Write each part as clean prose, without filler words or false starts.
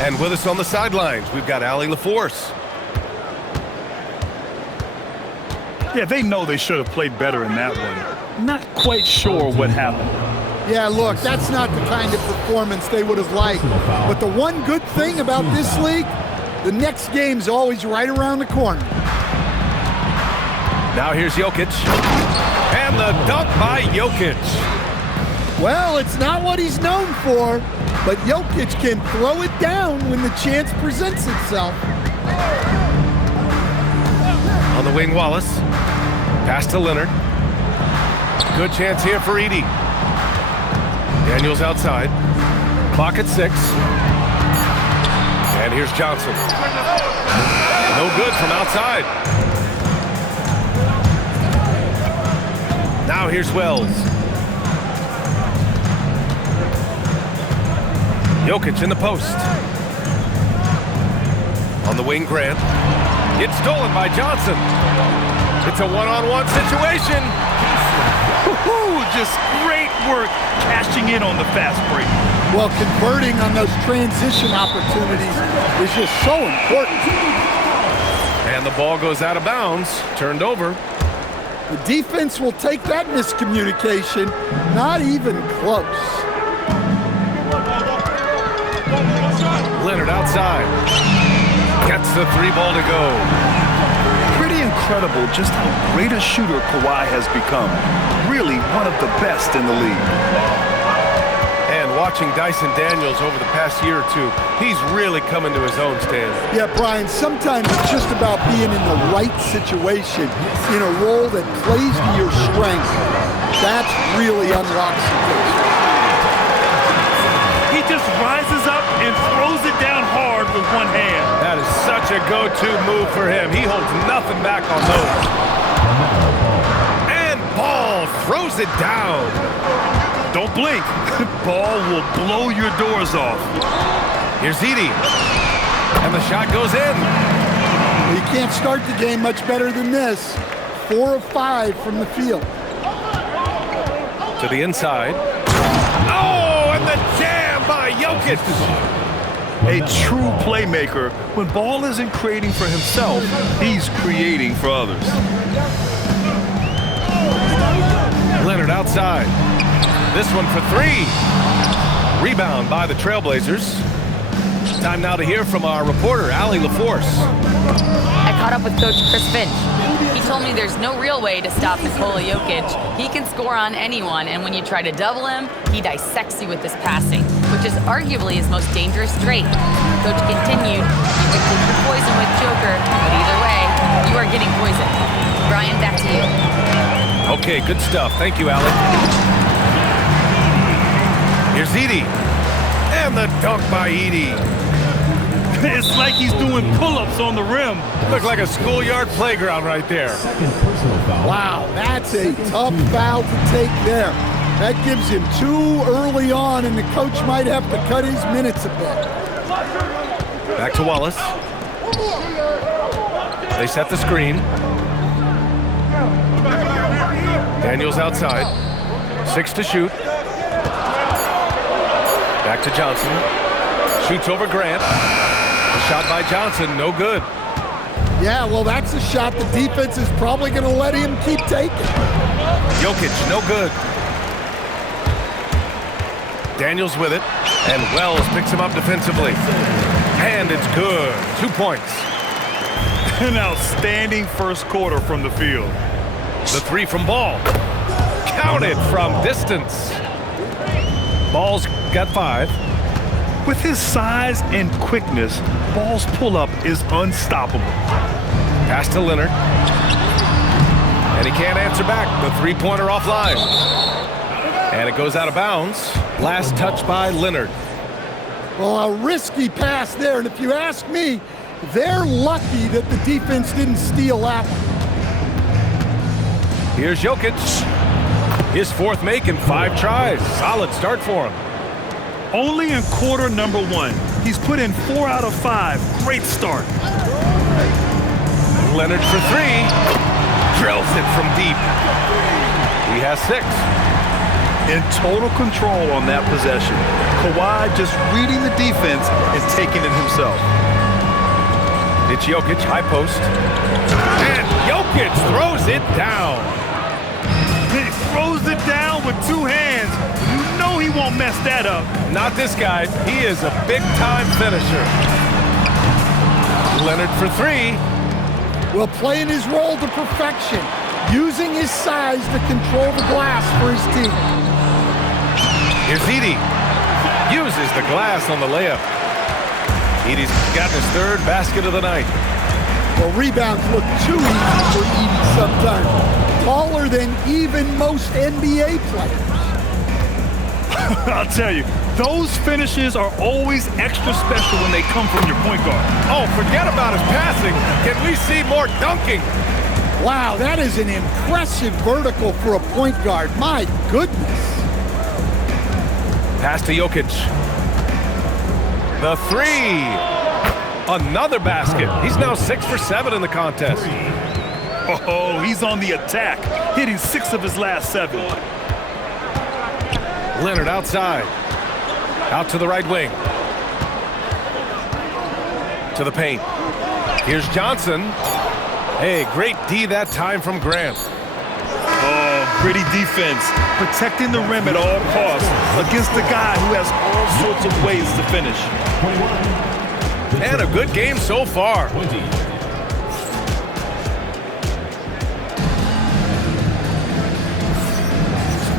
And with us on the sidelines, we've got Allie LaForce. Yeah, they know they should have played better in that one. Not quite sure what happened. Yeah, look, that's not the kind of performance they would have liked. But the one good thing about this league, the next game's always right around the corner. Now here's Jokic. And the dunk by Jokic. Well, it's not what he's known for, but Jokic can throw it down when the chance presents itself. On the wing, Wallace. Pass to Leonard. Good chance here for Edey. Daniels outside. Clock at 6. And here's Johnson. No good from outside. Now here's Wells. Jokic in the post. On the wing, Grant. It's stolen by Johnson. It's a one-on-one situation. Just great work cashing in on the fast break. Well, converting on those transition opportunities is just so important. And the ball goes out of bounds, turned over. The defense will take that miscommunication, not even close. Leonard outside. Gets the 3 ball to go. Pretty incredible just how great a shooter Kawhi has become. Really one of the best in the league. And watching Dyson Daniels over the past year or two, he's really coming to his own, Stan. Yeah, Brian, sometimes it's just about being in the right situation, in a role that plays to your strengths. That's really unlocks the case. He just rises up and throws it down hard with one hand. That is such a go-to move for him. He holds nothing back on those. And Ball throws it down. Don't blink. Ball will blow your doors off. Here's Edey. And the shot goes in. You can't start the game much better than this. 4 of 5 from the field. To the inside. Oh, and the jam by Jokic. A true playmaker. When Ball isn't creating for himself, he's creating for others. Leonard outside. This one for 3. Rebound by the Trailblazers. Time now to hear from our reporter, Allie LaForce. I caught up with Coach Chris Finch. He told me there's no real way to stop Nikola Jokic. He can score on anyone, and when you try to double him, he dissects you with his passing, which is arguably his most dangerous trait. Coach continued, you can take your poison with Joker, but either way, you are getting poisoned. Brian, back to you. Okay, good stuff. Thank you, Allie. Here's Edey. And the dunk by Edey. It's like he's doing pull-ups on the rim. Looked like a schoolyard playground right there. Wow, that's a tough foul to take there. That gives him 2 early on, and the coach might have to cut his minutes a bit. Back to Wallace. They set the screen. Daniels outside. 6 to shoot. Back to Johnson. Shoots over Grant. A shot by Johnson, no good. Yeah, well, that's a shot the defense is probably going to let him keep taking. Jokic, no good. Daniels with it, and Wells picks him up defensively. And it's good. 2 points. An outstanding first quarter from the field. The 3 from Ball. Counted from distance. Ball's got 5. With his size and quickness, Ball's pull-up is unstoppable. Pass to Leonard. And he can't answer back. The 3-pointer offline. And it goes out of bounds. Last touch by Leonard. Well, a risky pass there, and if you ask me, they're lucky that the defense didn't steal that one. Here's Jokic. His 4th make in 5 tries. Solid start for him. Only in quarter number 1. He's put in 4 out of 5. Great start. Leonard for 3. Drills it from deep. He has 6. In total control on that possession. Kawhi just reading the defense and taking it himself. It's Jokic, high post. And Jokic throws it down. He throws it down with two hands. You know he won't mess that up. Not this guy. He is a big-time finisher. Leonard for three. Well, playing his role to perfection, using his size to control the glass for his team. Here's Edie. Uses the glass on the layup. Edie's got his third basket of the night. Well, rebounds look too easy for Edie sometimes. Taller than even most NBA players. I'll tell you, those finishes are always extra special when they come from your point guard. Oh, forget about his passing. Can we see more dunking? Wow, that is an impressive vertical for a point guard. My goodness. Pass to Jokic. The three. Another basket. He's now 6 for 7 in the contest. Oh, he's on the attack, hitting 6 of his last 7. Leonard outside. Out to the right wing. To the paint. Here's Johnson. Hey, great D that time from Grant. Oh, gritty defense, protecting the rim at all costs against a guy who has all sorts of ways to finish. And a good game so far.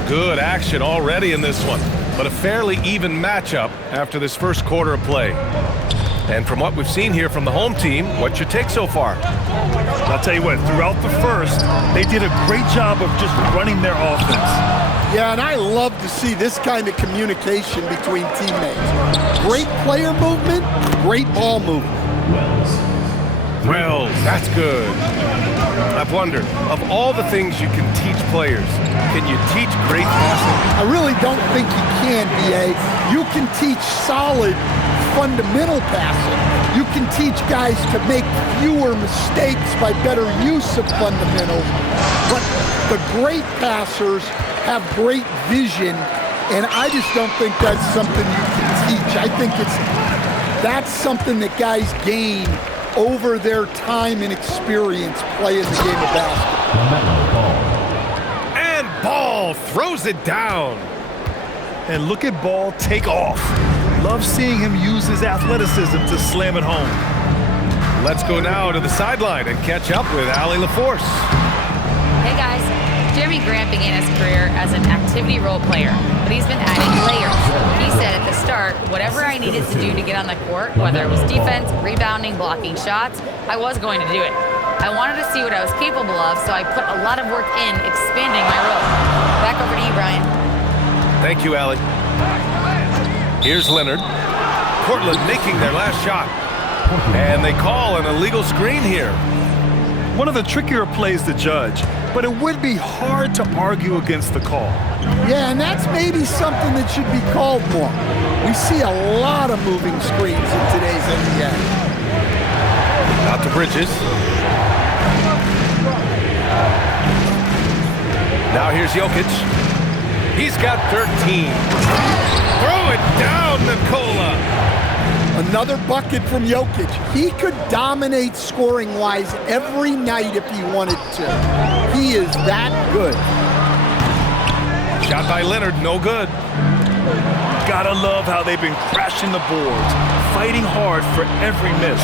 Good action already in this one, but a fairly even matchup after this first quarter of play. And from what we've seen here from the home team, what's your take so far? I'll tell you what, throughout the first, they did a great job of just running their offense. Yeah, and I love to see this kind of communication between teammates. Great player movement, great ball movement. Well, that's good. I've wondered, of all the things you can teach players, can you teach great passing? I really don't think you can, B.A. You can teach solid, fundamental passing. You can teach guys to make fewer mistakes by better use of fundamentals. But the great passers have great vision, and I just don't think that's something you can teach. I think that's something that guys gain over their time and experience playing the game of basketball. And Ball throws it down. And look at Ball take off. Love seeing him use his athleticism to slam it home. Let's go now to the sideline and catch up with Allie LaForce. Hey guys, Jeremy Grant began his career as an activity role player, but he's been adding layers. He said at the start, whatever I needed to do to get on the court, whether it was defense, rebounding, blocking shots, I was going to do it. I wanted to see what I was capable of, so I put a lot of work in expanding my role. Back over to you, Brian. Thank you, Allie. Here's Leonard. Portland making their last shot. And they call an illegal screen here. One of the trickier plays to judge, but it would be hard to argue against the call. Yeah, and that's maybe something that should be called more. We see a lot of moving screens in today's NBA. Out to Bridges. Now here's Jokic. He's got 13. Throw it down, Nikola. Another bucket from Jokic. He could dominate scoring-wise every night if he wanted to. He is that good. Shot by Leonard, no good. Gotta love how they've been crashing the boards, fighting hard for every miss.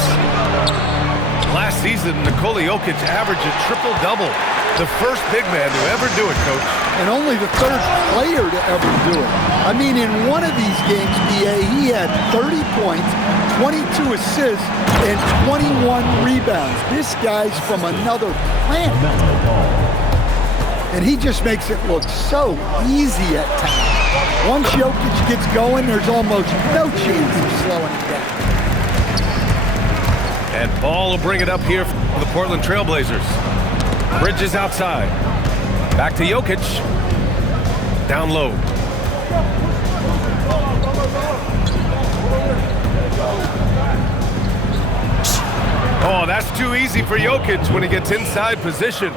Last season, Nikola Jokic averaged a triple-double. The first big man to ever do it, Coach. And only the third player to ever do it. I mean, in one of these games, B.A., he had 30 points, 22 assists, and 21 rebounds. This guy's from another planet. And he just makes it look so easy at times. Once Jokic gets going, there's almost no chance of slowing it down. And Ball will bring it up here for the Portland Trailblazers. Bridges outside. Back to Jokic. Down low. Oh, that's too easy for Jokic when he gets inside position.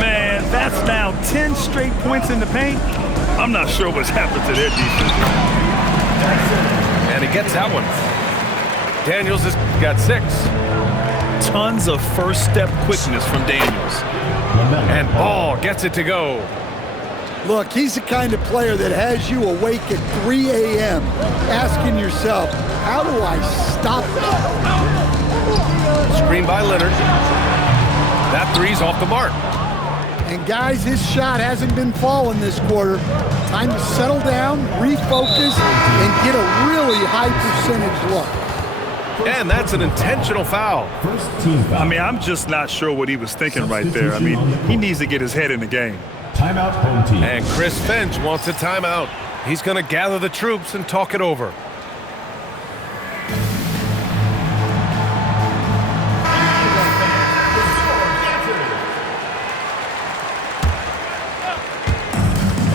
Man, that's now 10 straight points in the paint. I'm not sure what's happened to their defense. And he gets that one. Daniels has got 6. Tons of first step quickness from Daniels. And Ball gets it to go. Look, he's the kind of player that has you awake at 3 a.m. asking yourself, how do I stop this? Screen by Leonard. That three's off the mark. And guys, his shot hasn't been falling this quarter. Time to settle down, refocus, and get a really high percentage look. And that's an intentional foul. I mean, I'm just not sure what he was thinking right there. I mean, he needs to get his head in the game. Timeout, home team. And Chris Finch wants a timeout. He's going to gather the troops and talk it over.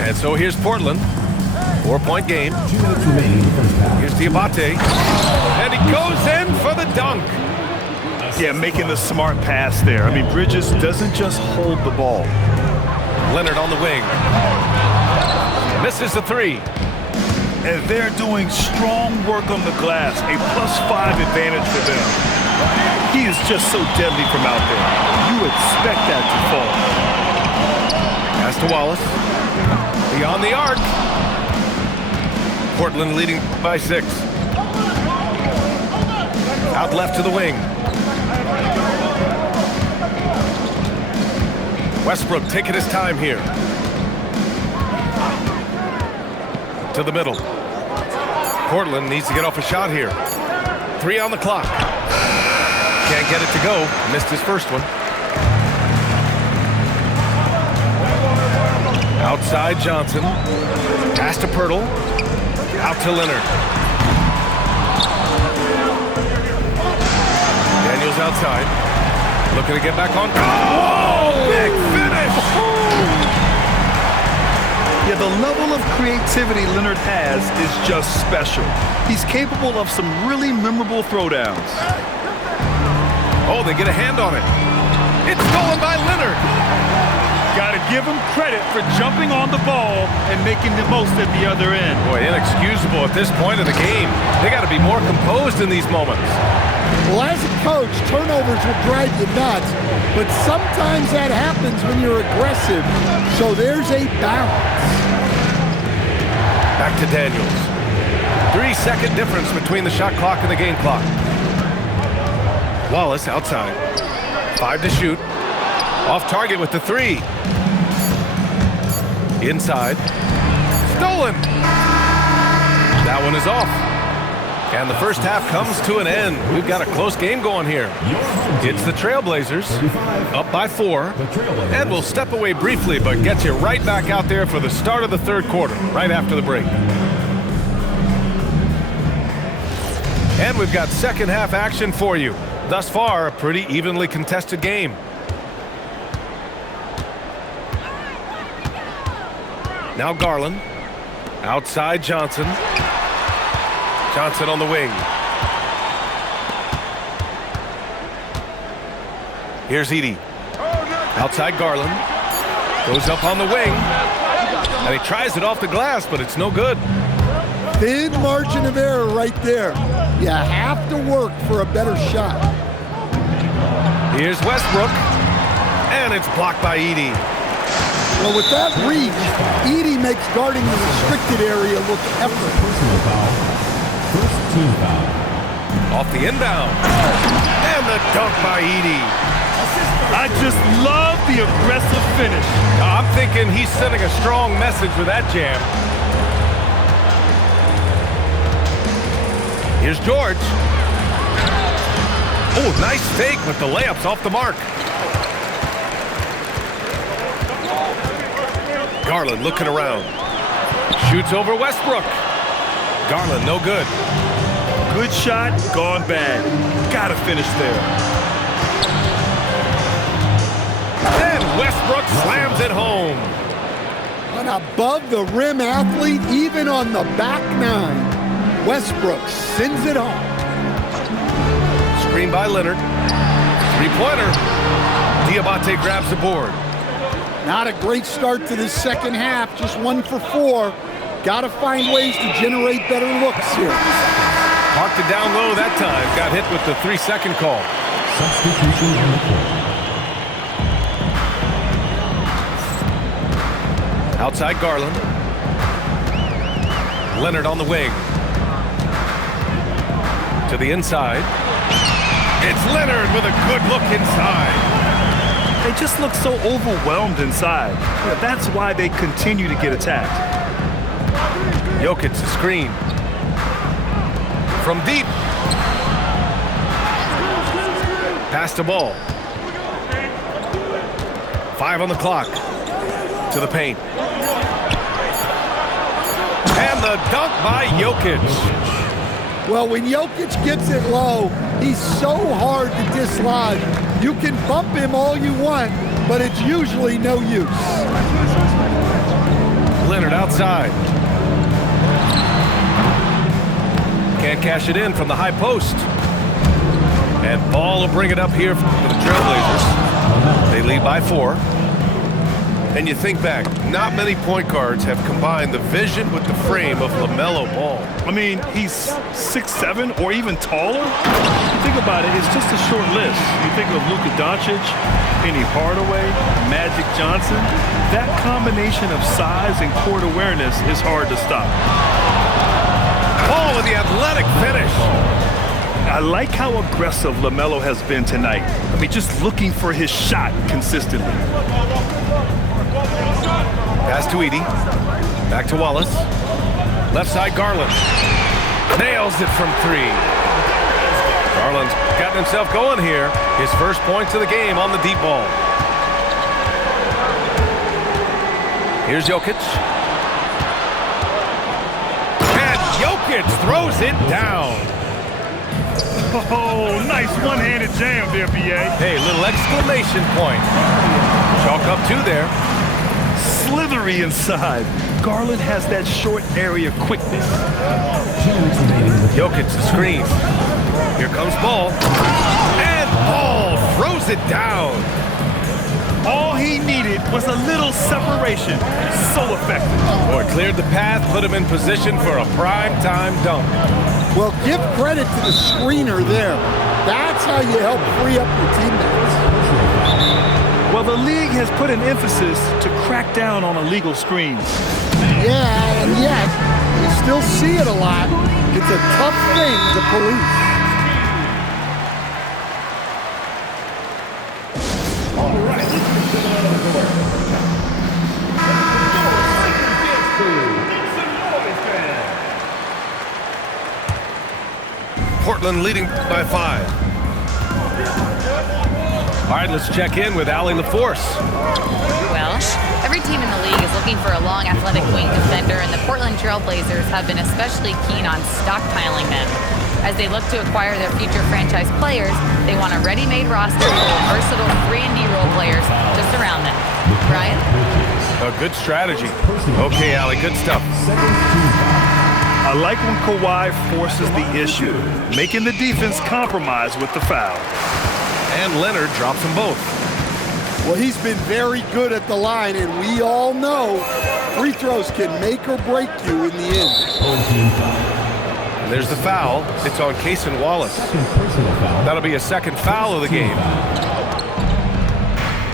And so here's Portland. 4-point game. 2 minutes remaining in the first half. Here's Diabate. And he goes in for the dunk. Yeah, making the smart pass there. I mean, Bridges doesn't just hold the ball. Leonard on the wing. Misses the 3. And they're doing strong work on the glass. A +5 advantage for them. He is just so deadly from out there. You expect that to fall. Pass to Wallace. Beyond the arc. Portland leading by 6. Out left to the wing. Westbrook taking his time here. To the middle. Portland needs to get off a shot here. 3 on the clock. Can't get it to go. Missed his first one. Outside Johnson. Pass to Pirtle. Out to Leonard. Daniels outside. Looking to get back on. Oh, big finish! Yeah, the level of creativity Leonard has is just special. He's capable of some really memorable throwdowns. Oh, they get a hand on it. It's stolen by Leonard. Got to give him credit for jumping on the ball and making the most at the other end. Boy, inexcusable at this point of the game. They got to be more composed in these moments. Well, as a coach, turnovers will drive you nuts, but sometimes that happens when you're aggressive. So there's a balance. Back to Daniels. 3-second difference between the shot clock and the game clock. Wallace outside. 5 to shoot. Off target with the 3. Inside. Stolen. That one is off. And the first half comes to an end. We've got a close game going here. It's the Trailblazers up by 4. And we'll step away briefly, but get you right back out there for the start of the third quarter, right after the break. And we've got second half action for you. Thus far, a pretty evenly contested game. Now Garland. Outside Johnson. Johnson on the wing. Here's Edey. Outside Garland. Goes up on the wing. And he tries it off the glass, but it's no good. Thin margin of error right there. You have to work for a better shot. Here's Westbrook. And it's blocked by Edey. Well, with that reach, Edey makes guarding the restricted area look effortless. Personal foul. First team foul. Off the inbound. And the dunk by Edey. I just love the aggressive finish. I'm thinking he's sending a strong message with that jam. Here's George. Oh, nice fake with the layups off the mark. Garland looking around. Shoots over Westbrook. Garland, no good. Good shot, gone bad. Gotta finish there. And Westbrook slams it home. An above-the-rim athlete, even on the back 9. Westbrook sends it home. Screen by Leonard. Three-pointer. Diabate grabs the board. Not a great start to the second half, just 1 for 4. Got to find ways to generate better looks here. Parked it down low that time. Got hit with the 3-second call. Substitution on the court. Outside Garland. Leonard on the wing. To the inside. It's Leonard with a good look inside. They just look so overwhelmed inside. Yeah, that's why they continue to get attacked. Jokic the screen. From deep. Pass the ball. 5 on the clock. To the paint. And the dunk by Jokic. Well, when Jokic gets it low, he's so hard to dislodge. You can bump him all you want, but it's usually no use. Leonard outside. Can't cash it in from the high post. And Ball will bring it up here for the Trailblazers. They lead by 4. And you think back, not many point guards have combined the vision with the frame of LaMelo Ball. I mean, he's 6'7" or even taller. You think about it, it's just a short list. You think of Luka Doncic, Penny Hardaway, Magic Johnson. That combination of size and court awareness is hard to stop. Ball with the athletic finish. I like how aggressive LaMelo has been tonight. I mean, just looking for his shot consistently. Pass to Edey. Back to Wallace. Left side Garland. Nails it from 3. Garland's gotten himself going here. His first points of the game on the deep ball. Here's Jokic. And Jokic throws it down. Oh, nice one-handed jam there, B.A. Hey, little exclamation point. Chalk up 2 there. Slithery inside. Garland has that short area quickness. Jokic the screen. Here comes Ball. And Ball throws it down. All he needed was a little separation. So effective. Boy, cleared the path, put him in position for a prime-time dunk. Well, give credit to the screener there. That's how you help free up your teammates. Well, the league has put an emphasis to crack down on illegal screens. Yeah, and yet, you still see it a lot. It's a tough thing to police. All right. Portland leading by 5. All right, let's check in with Allie LaForce. Well, every team in the league is looking for a long, athletic wing defender, and the Portland Trailblazers have been especially keen on stockpiling them. As they look to acquire their future franchise players, they want a ready-made roster full of versatile 3-and-D role players to surround them. Brian? A good strategy. Okay, Allie, good stuff. I like when Kawhi forces the issue, making the defense compromise with the foul. And Leonard drops them both. Well, he's been very good at the line, and we all know free throws can make or break you in the end. And there's the foul. It's on Cason Wallace. That'll be a second foul of the game.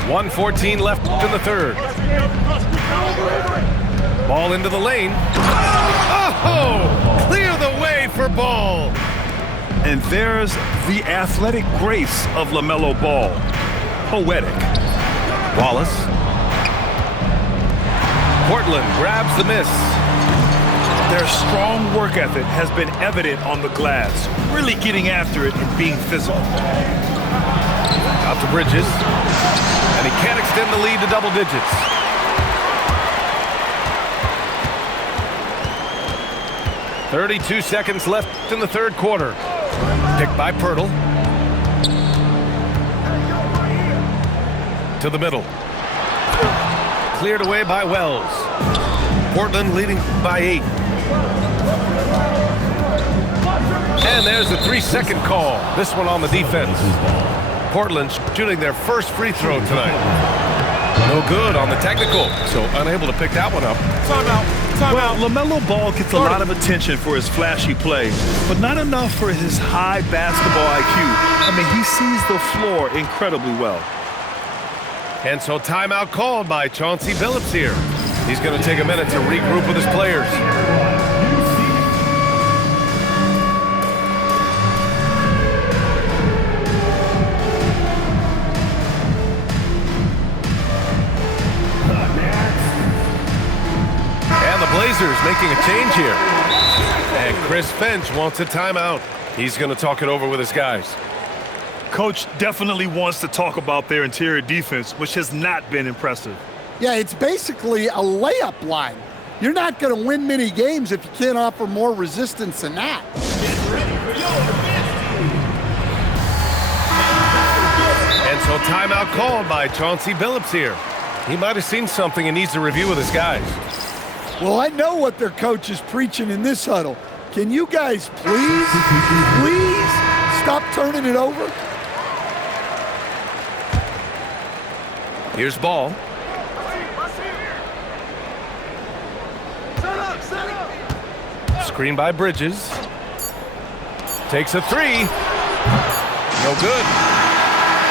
1:14 left in the 3rd. Ball into the lane. Oh! Clear the way for Ball. And there's the athletic grace of LaMelo Ball. Poetic. Wallace. Portland grabs the miss. Their strong work ethic has been evident on the glass, really getting after it and being physical. Out to Bridges. And he can't extend the lead to double digits. .32 seconds left in the 3rd quarter. Picked by Pirtle. To the middle. Cleared away by Wells. Portland leading by 8. And there's the 3-second call. This one on the defense. Portland shooting their first free throw tonight. No good on the technical, so unable to pick that one up. Well, LaMelo Ball gets a lot of attention for his flashy play, but not enough for his high basketball IQ. I mean, he sees the floor incredibly well. And so timeout called by Chauncey Billups here. He's going to take a minute to regroup with his players. And the Blazers making a change here. And Chris Finch wants a timeout. He's going to talk it over with his guys. Coach definitely wants to talk about their interior defense, which has not been impressive. Yeah, it's basically a layup line. You're not going to win many games if you can't offer more resistance than that. And so timeout called by Chauncey Billups here. He might have seen something and needs to review with his guys. Well, I know what their coach is preaching in this huddle. Can you guys please stop turning it over? Here's Ball. Screen by Bridges. Takes a three. No good.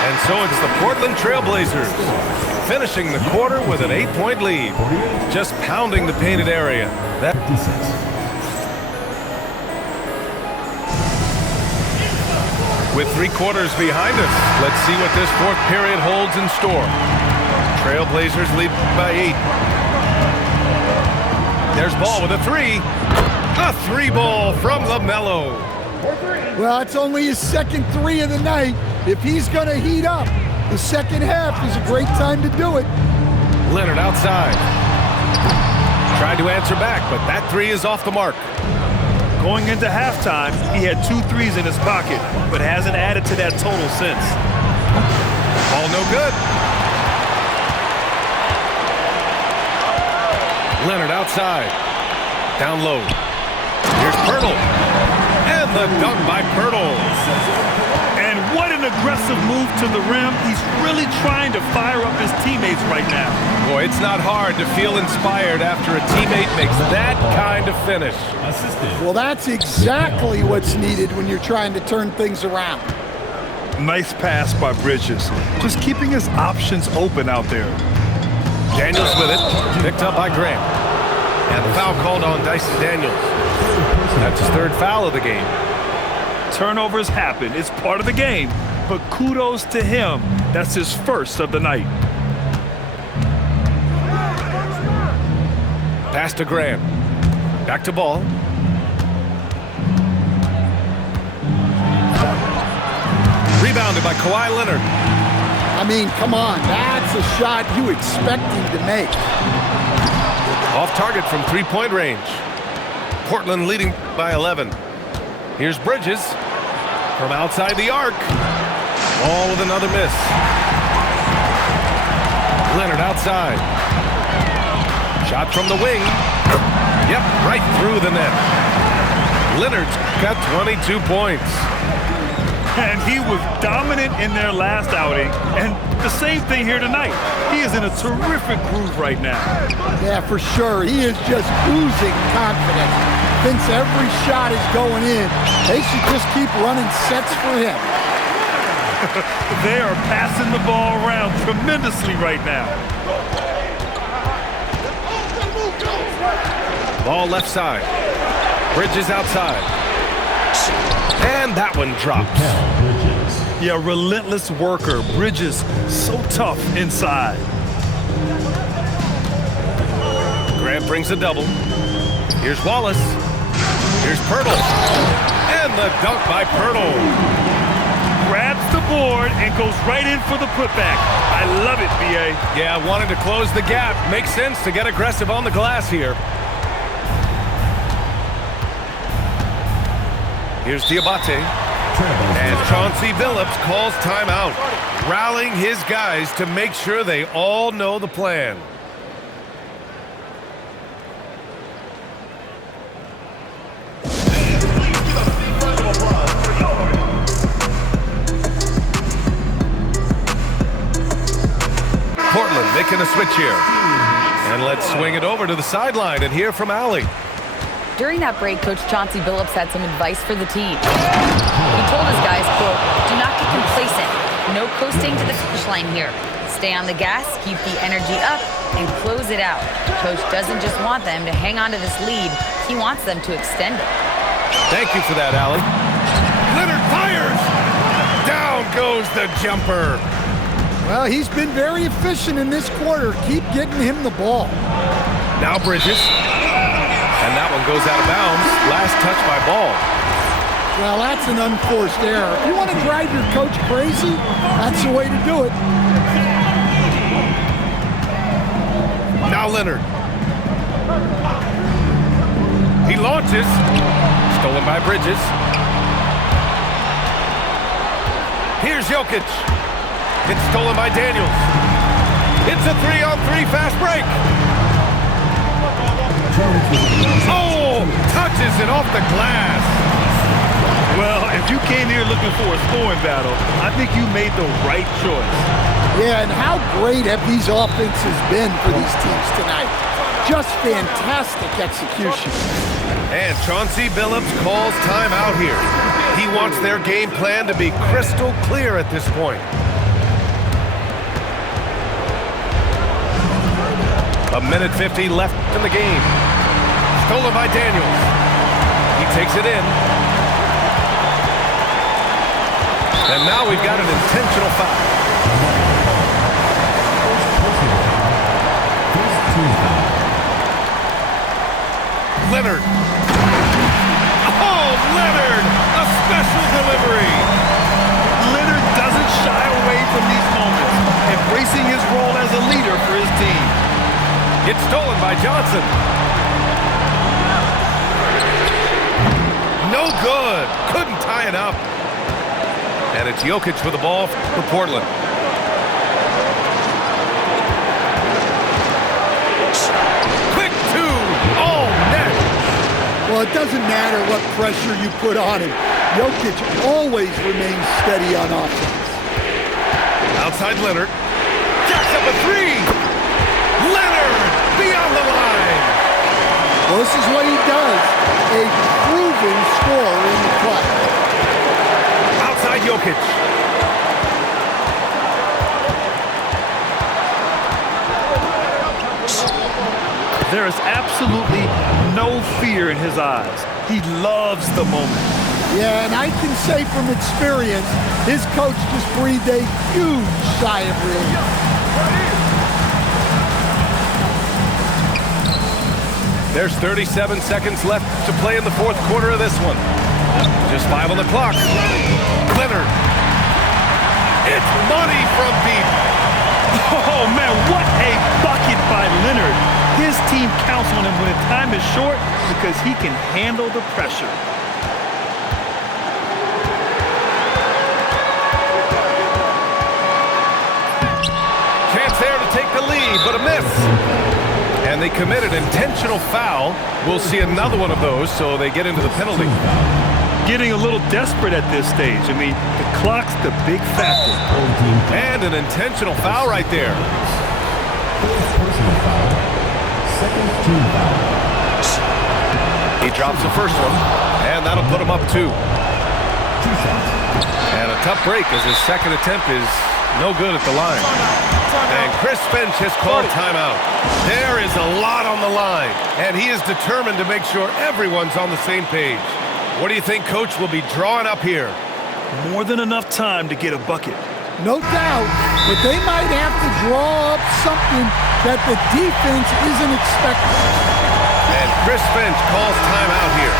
And so it's the Portland Trail Blazers finishing the quarter with an 8-point lead. Just pounding the painted area. With 3 quarters behind us, let's see what this fourth period holds in store. Trailblazers lead by 8. There's Ball with a three. A 3-ball from LaMelo. Well, it's only his second three of the night. If he's going to heat up, the second half is a great time to do it. Leonard outside. Tried to answer back, but that three is off the mark. Going into halftime, he had 2 threes in his pocket, but hasn't added to that total since. Ball no good. Leonard outside. Down low. Here's Pirtle. And the dunk by Pirtle. And what an aggressive move to the rim. He's really trying to fire up his teammates right now. Boy, it's not hard to feel inspired after a teammate makes that kind of finish. Well, that's exactly what's needed when you're trying to turn things around. Nice pass by Bridges. Just keeping his options open out there. Daniels with it. Picked up by Grant. And the foul called on Dyson Daniels. That's his 3rd foul of the game. Turnovers happen. It's part of the game. But kudos to him. That's his 1st of the night. Pass to Grant. Back to Ball. Rebounded by Kawhi Leonard. I mean, come on, that's a shot you expect him to make. Off target from 3-point range. Portland leading by 11. Here's Bridges from outside the arc. Ball with another miss. Leonard outside. Shot from the wing. Yep, right through the net. Leonard's got 22 points. And he was dominant in their last outing. And the same thing here tonight. He is in a terrific groove right now. Yeah, for sure. He is just oozing confidence. Thinks every shot is going in. They should just keep running sets for him. They are passing the ball around tremendously right now. Ball left side. Bridges outside. And that one drops. Yeah, relentless worker. Bridges, so tough inside. Grant brings a double. Here's Wallace. Here's Pirtle. And the dunk by Pirtle. Grabs the board and goes right in for the putback. I love it, B.A. Yeah, wanting to close the gap. Makes sense to get aggressive on the glass here. Here's Diabate. And Chauncey Billups calls timeout, rallying his guys to make sure they all know the plan. Portland making a switch here. And let's swing it over to the sideline and hear from Allie. During that break, Coach Chauncey Billups had some advice for the team. He told his guys, quote, "Do not get complacent. No coasting to the finish line here. Stay on the gas, keep the energy up, and close it out." Coach doesn't just want them to hang on to this lead. He wants them to extend it. Thank you for that, Allie. Leonard fires! Down goes the jumper. Well, he's been very efficient in this quarter. Keep getting him the ball. Now Bridges. And that one goes out of bounds. Last touch by Ball. Well, that's an unforced error. If you want to drive your coach crazy, that's the way to do it. Now Leonard. He launches. Stolen by Bridges. Here's Jokic. It's stolen by Daniels. It's a 3-on-3 fast break. Oh, touches it off the glass. Well, if you came here looking for a scoring battle, I think you made the right choice. Yeah, and how great have these offenses been for these teams tonight? Just fantastic execution. And Chauncey Billups calls timeout here. He wants their game plan to be crystal clear at this point. A minute 50 left in the game. Stolen by Daniels. He takes it in. And now we've got an intentional foul. Leonard. Oh, Leonard! A special delivery. Leonard doesn't shy away from these moments, embracing his role as a leader for his team. It's stolen by Johnson. No good. Couldn't tie it up. And it's Jokic with the ball for Portland. Quick two. Oh, net. Well, it doesn't matter what pressure you put on him. Jokic always remains steady on offense. Outside Leonard. Jacks up a three. Leonard beyond the line. Well, this is what he does. A proven scorer in the clutch. Outside Jokic. There is absolutely no fear in his eyes. He loves the moment. Yeah, and I can say from experience, his coach just breathed a huge sigh of relief. There's 37 seconds left to play in the fourth quarter of this one. Just 5 on the clock. Leonard. It's money from deep. Oh, man, what a bucket by Leonard. His team counts on him when the time is short because he can handle the pressure. Chance there to take the lead, but a miss. And they committed intentional foul. We'll see another one of those, so they get into the penalty. Getting a little desperate at this stage. I mean, the clock's the big factor. And an intentional foul right there. Personal foul. Second team foul. He drops the first one, and that'll put him up 2. 2 shots. And a tough break as his second attempt is no good at the line. And Chris Finch has called timeout. There is a lot on the line, and he is determined to make sure everyone's on the same page. What do you think Coach will be drawing up here? More than enough time to get a bucket. No doubt, but they might have to draw up something that the defense isn't expecting. And Chris Finch calls timeout here.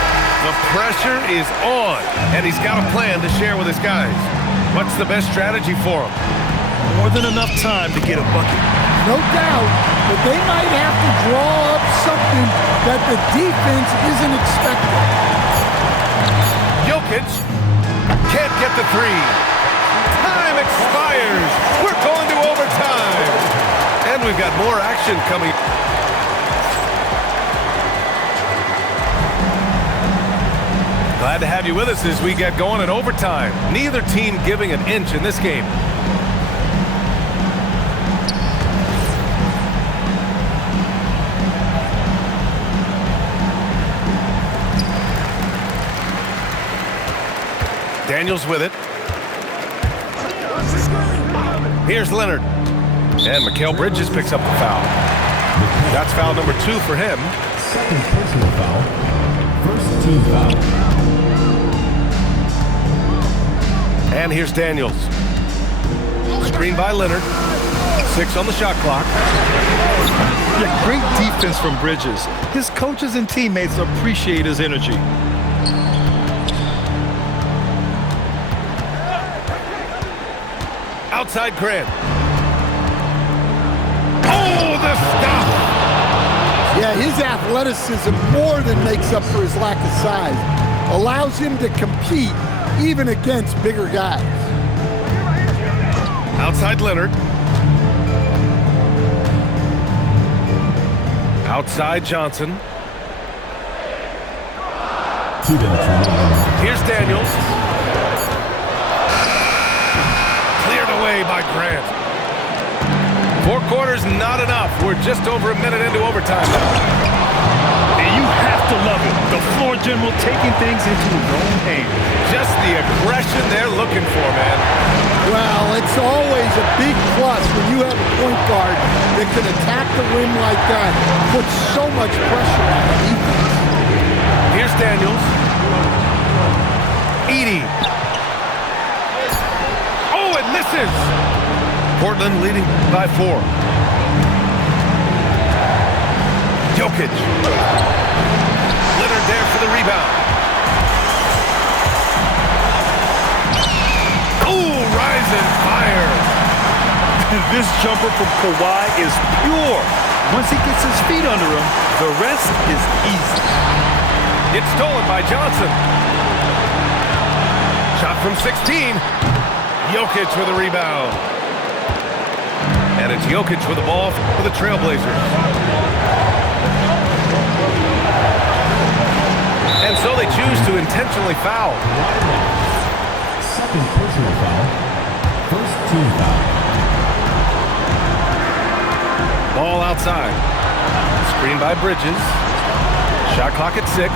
The pressure is on, and he's got a plan to share with his guys. What's the best strategy for him? More than enough time to get a bucket. No doubt, but they might have to draw up something that the defense isn't expecting. Jokic can't get the 3. Time expires. We're going to overtime. And we've got more action coming. Glad to have you with us as we get going in overtime. Neither team giving an inch in this game. Daniels with it. Here's Leonard. And Mikal Bridges picks up the foul. That's foul number 2 for him. Second personal foul. First team foul. And here's Daniels. Screen by Leonard. 6 on the shot clock. Yeah, great defense from Bridges. His coaches and teammates appreciate his energy. Outside Grant. Oh, the stop! Yeah, his athleticism more than makes up for his lack of size. Allows him to compete even against bigger guys. Outside Leonard. Outside Johnson. Here's Daniels. Cleared away by Grant. 4 quarters, not enough. We're just over a minute into overtime now. And you have to love it. The floor general taking things into his own hands. Just the aggression they're looking for, man. Well, it's always a big plus when you have a point guard that can attack the rim like that, put so much pressure on the defense. Here's Daniels. Edey. Oh, it misses. Portland leading by 4. Jokic. Leonard there for the rebound. Oh, rise and fire. This jumper from Kawhi is pure. Once he gets his feet under him, the rest is easy. It's stolen by Johnson. Shot from 16. Jokic with a rebound. And it's Jokic with the ball for the Trailblazers. And so they choose to intentionally foul. Second personal foul. First team foul. Ball outside. Screen by Bridges. Shot clock at 6.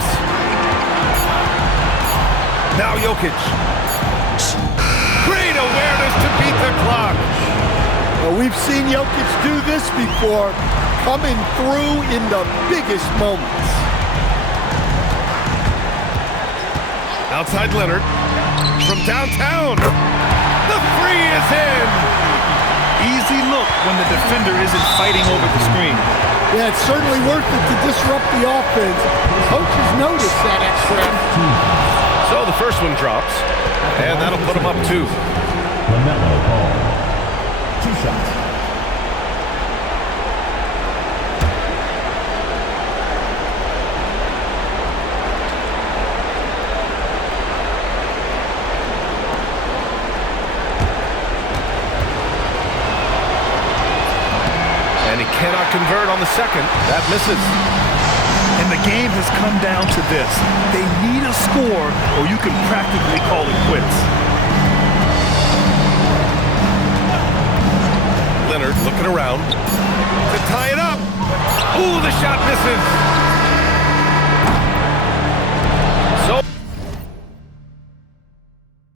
Now Jokic. Great awareness to beat the clock. Well, we've seen Jokic do this before, coming through in the biggest moments. Outside Leonard. From downtown. The three is in. Easy look when the defender isn't fighting over the screen. Yeah, it's certainly worth it to disrupt the offense. Coaches notice that extra. So the first one drops, and that'll put him up 2. LaMelo Ball. 2 shots. And he cannot convert on the second. That misses. And the game has come down to this. They need a score or you can practically call it quits. Leonard looking around to tie it up. Ooh, the shot misses.